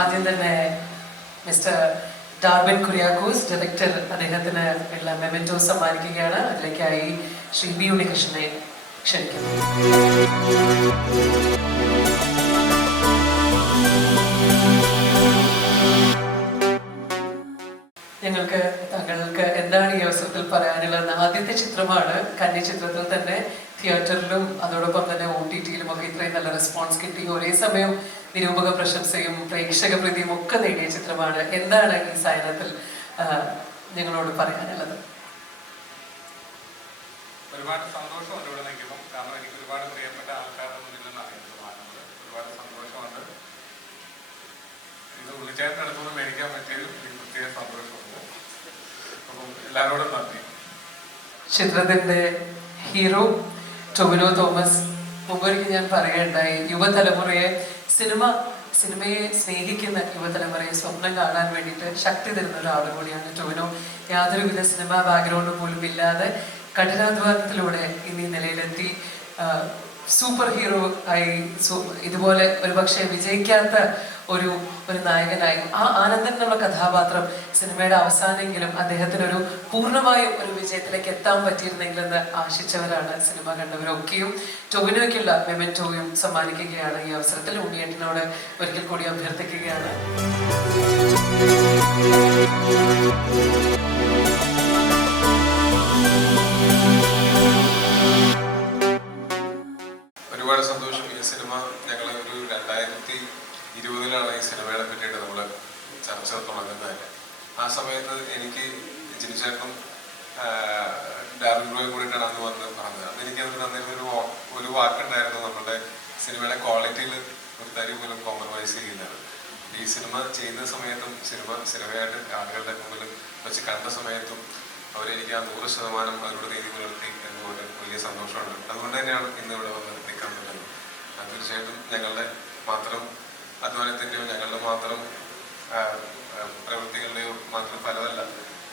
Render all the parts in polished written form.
ആദ്യം തന്നെ mister Darwin Kuriakose director അദ്ദേഹത്തിന് ഉള്ള മെമെന്റോ സമ്മാനിക്കുകയാണ്. അതിലേക്കായി ശ്രീ ബി ഉണ്ണികൃഷ്ണനെ ക്ഷണിക്കുന്നു. ഞങ്ങൾക്ക് താങ്കൾക്ക് എന്താണ് ഈ അവസരത്തിൽ പറയാനുള്ളത്? ആദ്യത്തെ ചിത്രമാണ്. കന്നി ചിത്രത്തിൽ തന്നെ തിയേറ്ററിലും അതോടൊപ്പം തന്നെ OTT-യിലും ഒക്കെ ഇത്രയും നല്ല റെസ്പോൺസ് കിട്ടി. ഒരേ സമയം നിരൂപക പ്രശംസയും പ്രേക്ഷക പ്രീതിയും ഒക്കെ നേടിയ ചിത്രമാണ്. എന്താണ് ഈ സായനത്തിൽ നിങ്ങളോട് പറയാനുള്ളത്? ഒരുപാട് സന്തോഷമുണ്ട് ഇവിടെ നിൽക്കുമ്പോൾ. കാരണം എനിക്ക് ഒരുപാട് പ്രിയപ്പെട്ട ആൾക്കാരുടെ മുന്നിൽ നിന്നാണ് ഒരുപാട് സന്തോഷമുണ്ട്. ഇത് വിളിച്ചതിന്റെ അടുത്തൊന്നും മേടിക്കാൻ പറ്റിയതിൽ എനിക്ക് പ്രത്യേക സന്തോഷമുണ്ട്. അപ്പം എല്ലാവരോടും നന്ദി. ചിത്രത്തിന്റെ ഹീറോ ടൊവിനോ തോമസ്. മുമ്പൊരിക്കൽ ഞാൻ പറയുകയുണ്ടായി, യുവതലമുറയെ സിനിമയെ സ്നേഹിക്കുന്ന യുവതലമുറയെ സ്വപ്നം കാണാൻ വേണ്ടിയിട്ട് ശക്തി തരുന്ന ഒരാൾ കൂടിയാണ് ടൊവിനോ. യാതൊരുവിധ സിനിമാ ബാക്ക്ഗ്രൗണ്ട് പോലും ഇല്ലാതെ കഠിനാധ്വാനത്തിലൂടെ ഇനി നിലയിലെത്തി സൂപ്പർ ഹീറോ ആയി, ഇതുപോലെ ഒരു പക്ഷേ വിജയിക്കാത്ത ഒരു നായകനായി ആ ആനന്ദൻ എന്നുള്ള കഥാപാത്രം സിനിമയുടെ അവസാനെങ്കിലും അദ്ദേഹത്തിനൊരു പൂർണ്ണമായും ഒരു വിജയത്തിലേക്ക് എത്താൻ പറ്റിയിരുന്നെങ്കിലെന്ന് ആശിച്ചവരാണ് സിനിമ കണ്ടവരൊക്കെയും. ടൊവിനോയ്ക്കുള്ള മെമെന്റോയും സമ്മാനിക്കുകയാണ്. ഈ അവസരത്തിൽ ഉണ്ണിയേട്ടനോട് ഒരിക്കൽ കൂടി അഭ്യർത്ഥിക്കുകയാണ്. ഒരുപാട് സന്തോഷം. ഈ സിനിമ ഞങ്ങൾ ഒരു 2020-ലാണ് ഈ സിനിമയെ പറ്റിയിട്ട് നമ്മൾ ചർച്ച തുടങ്ങുന്നത് തന്നെ. ആ സമയത്ത് എനിക്ക് ജിനിച്ചേട്ടനും ഡാർവിൻ ബ്രോയും കൂടിയിട്ടാണ് അന്ന് വന്ന് പറഞ്ഞത്. അന്ന് എനിക്കത് തന്നിരുന്നൊരു ഒരു വാക്കുണ്ടായിരുന്നു, നമ്മുടെ സിനിമയുടെ ക്വാളിറ്റിയിൽ ഒരു തരി പോലും കോംപ്രമൈസ് ചെയ്യുന്നത്. ഈ സിനിമ ചെയ്യുന്ന സമയത്തും സിനിമയായിട്ട് ആളുകളുടെ മുമ്പിൽ വെച്ച് കണ്ട സമയത്തും അവരെനിക്ക് ആ 100% അവരോട് നീതി പുലർത്തി എന്നുകൊണ്ട് വലിയ സന്തോഷമുണ്ട്. അതുകൊണ്ട് തന്നെയാണ് ഇന്ന് ഇവിടെ വന്ന് നിൽക്കാൻ പറ്റുന്നത്. തീർച്ചയായിട്ടും ഞങ്ങളുടെ മാത്രം അധ്വാനത്തിൻ്റെയോ ഞങ്ങളുടെ മാത്രം പ്രവൃത്തികളുടെയോ മാത്രം ഫലമല്ല.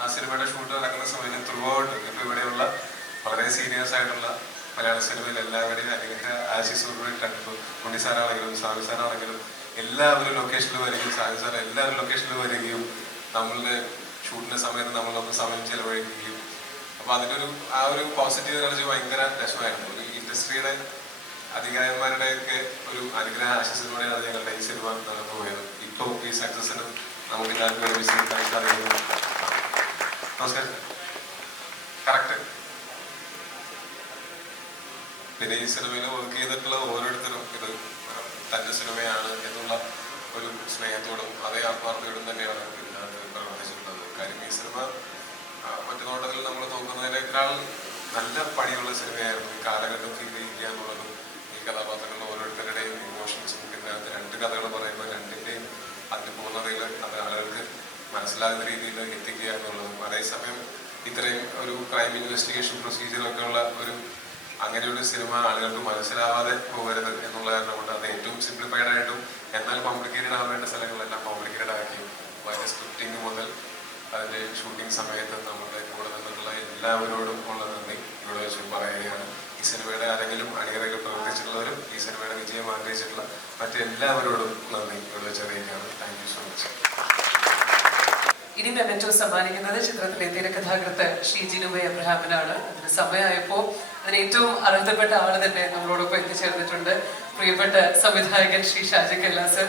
ആ സിനിമയുടെ ഷൂട്ട് നടക്കുന്ന സമയത്ത് ത്രൂ ഔട്ട് ഇപ്പോൾ ഇവിടെയുള്ള വളരെ സീനിയേഴ്സ് ആയിട്ടുള്ള മലയാള സിനിമയിൽ എല്ലാവരുടെയും അല്ലെങ്കിൽ ആശിസ് ഉൾപ്പെട്ടിട്ടുണ്ട്. ഉണ്ണി സാറാണെങ്കിലും സാവി സാറാണെങ്കിലും എല്ലാവരും ലൊക്കേഷനിൽ വരികയും സാവി സാർ എല്ലാവരും ലൊക്കേഷനിൽ വരികയും നമ്മളുടെ ഷൂട്ടിൻ്റെ സമയത്ത് നമ്മളൊക്കെ സമയം ചെലവഴിക്കുകയും അപ്പോൾ അതിനൊരു ആ ഒരു പോസിറ്റീവ് എനർജി ഭയങ്കര രസമായിരുന്നു. ഒരു ഇൻഡസ്ട്രിയുടെ അധികാരന്മാരുടെയൊക്കെ ഒരു അനുഗ്രഹ ആശിസിലൂടെയാണ് ഞങ്ങളുടെ ഈ സിനിമ നടന്നു പോയത്. ഇപ്പോൾ ഈ സക്സസിന് നമുക്ക് എല്ലാവർക്കും ഒരുമിച്ച് സാധിക്കുന്നു. നമസ്കാരം. കറക്റ്റ്. പിന്നെ ഈ സിനിമയിൽ വർക്ക് ചെയ്തിട്ടുള്ള ഓരോരുത്തരും ഇത് തൻ്റെ സിനിമയാണ് എന്നുള്ള ഒരു സ്നേഹത്തോടും അതേ ആത്മാർത്ഥയോടും തന്നെയാണ് ഇതിനകത്ത് പ്രവർത്തിച്ചിട്ടുള്ളത്. കാര്യം ഈ സിനിമ മറ്റു നോട്ടത്തിൽ നമ്മൾ നോക്കുന്നതിനേക്കാൾ നല്ല പണിയുള്ള സിനിമയായിരുന്നു. ഈ കാലഘട്ടം ഫീൽ ചെയ്യുക എന്നുള്ളതും ഈ കഥാപാത്രങ്ങളുടെ ഓരോരുത്തരുടെയും ഇമോഷൻസും ഇതിനകത്ത് 2 കഥകൾ പറയുമ്പോൾ 2ൻ്റെയും അതിൻ്റെ പൂർണ്ണതയിൽ അത് ആളുകൾക്ക് മനസ്സിലാകുന്ന രീതിയിൽ എത്തിക്കുക എന്നുള്ളതും അതേസമയം ഇത്രയും ഒരു ക്രൈം ഇൻവെസ്റ്റിഗേഷൻ പ്രൊസീജിയറൊക്കെ ഉള്ള അങ്ങനെ ഒരു സിനിമ ആളുകൾക്ക് മനസ്സിലാവാതെ പോകരുത് എന്നുള്ള കാരണം കൊണ്ട് അത് ഏറ്റവും സിംപ്ലിഫൈഡ് ആയിട്ടും എന്നാൽ കോംപ്ലിക്കേറ്റഡ് ആവേണ്ട സ്ഥലങ്ങളെല്ലാം കോംപ്ലിക്കേറ്റഡ് ആക്കി അതിൻ്റെ സ്ക്രിപ്റ്റിംഗ് മുതൽ അതിൻ്റെ ഷൂട്ടിംഗ് സമയത്ത് നമ്മുടെ കൂടെ നിന്നിട്ടുള്ള എല്ലാവരോടും ഉള്ള നന്ദി ഇവിടെ വെച്ച് പറയുകയാണ്. ഈ സിനിമയുടെ ആരെങ്കിലും അണിയറയിൽ പ്രവർത്തിച്ചിട്ടുള്ളവരും ഈ സിനിമയുടെ വിജയം ആഗ്രഹിച്ചിട്ടുള്ള മറ്റെല്ലാവരോടും നന്ദി ഇവിടെ വെച്ച് അറിയിക്കുകയാണ്. Thank you so much. ഇനി മെമെന്റോ സമ്മാനിക്കുന്നത് ചിത്രത്തിലെ തിരക്കഥാകൃത്ത് ശ്രീ ജിനുവൈ അബ്രഹാമിനാണ്. അതിന് സമയമായപ്പോൾ അതിന് ഏറ്റവും അർഹതപ്പെട്ട ആള് തന്നെ നമ്മളോടൊപ്പം എത്തിച്ചേർന്നിട്ടുണ്ട്. പ്രിയപ്പെട്ട സംവിധായകൻ ശ്രീ ഷാജി കൈലാസ്.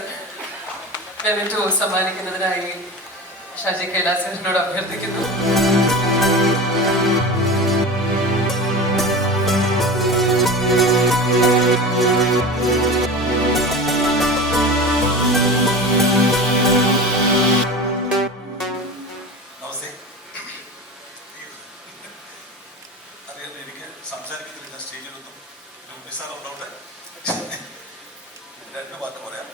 മെമെന്റോ സമ്മാനിക്കുന്നതിനായി ഷാജി കൈലാസിനോട് അഭ്യർത്ഥിക്കുന്നു. സംസാരിക്കുന്നില്ല സ്റ്റേജിലൊന്നും. സാർ ഒന്നോട്ടെ 2 വാക്ക് പറയാം.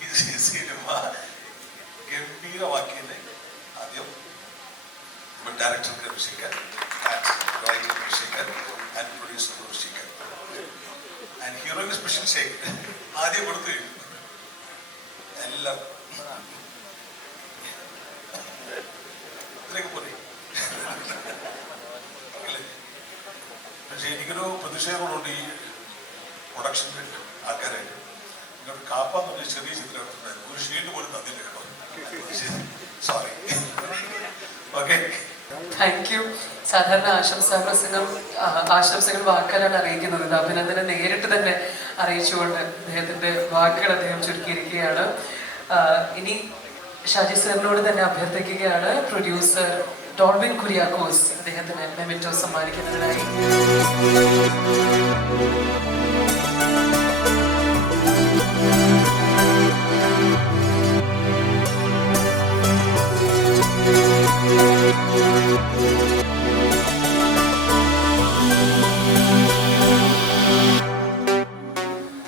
ഈ സിനിമ ഗംഭീരമാക്കിയതിന് അപ്രീഷിയേഷൻ ഷേക്ക് ആദ്യം കൊടുത്തു കഴിഞ്ഞു എല്ലാം ഇത്രയൊക്കെ പോലെ. പക്ഷെ എനിക്കൊരു പ്രതിഷേധമുണ്ട് ഈ പ്രൊഡക്ഷൻ്റെ ആൾക്കാരായിട്ട്. നിങ്ങൾക്ക് കാപ്പാന്നൊരു ചെറിയ ചിത്രം എടുത്തിട്ടുണ്ടായിരുന്നു, ഒരു ഷീൽഡ് പോലും തന്നില്ല കേട്ടോ. സോറി. Okay, thank you. സാധാരണ ആശംസകൾ വാക്കാലാണ് അറിയിക്കുന്നത്. ഇത് അഭിനന്ദനം നേരിട്ട് തന്നെ അറിയിച്ചുകൊണ്ട് അദ്ദേഹത്തിന്റെ വാക്കുകൾ അദ്ദേഹം ചുരുക്കിയിരിക്കുകയാണ്. ഇനി ഷാജി സാറിനോട് തന്നെ അഭ്യർത്ഥിക്കുകയാണ് പ്രൊഡ്യൂസർ ഡോൾവിൻ കുര്യാക്കോസ് അദ്ദേഹത്തിന് memento സമ്മാനിക്കുന്നതിനായി.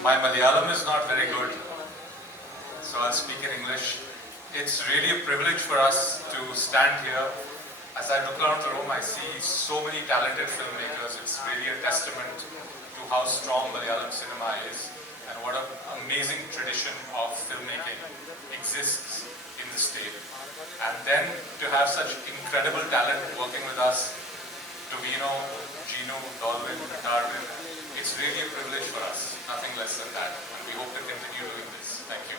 My Malayalam is not very good, so I'll speak in English. It's really a privilege for us to stand here. As I look around the room, I see so many talented filmmakers. It's really a testament to how strong Malayalam cinema is and what an amazing tradition of filmmaking exists in the state. And then to have such incredible talent working with us, Tovino, Gino, Dolvin, Darwin, it's really a privilege for us, nothing less than that. And we hope to continue doing this. Thank you.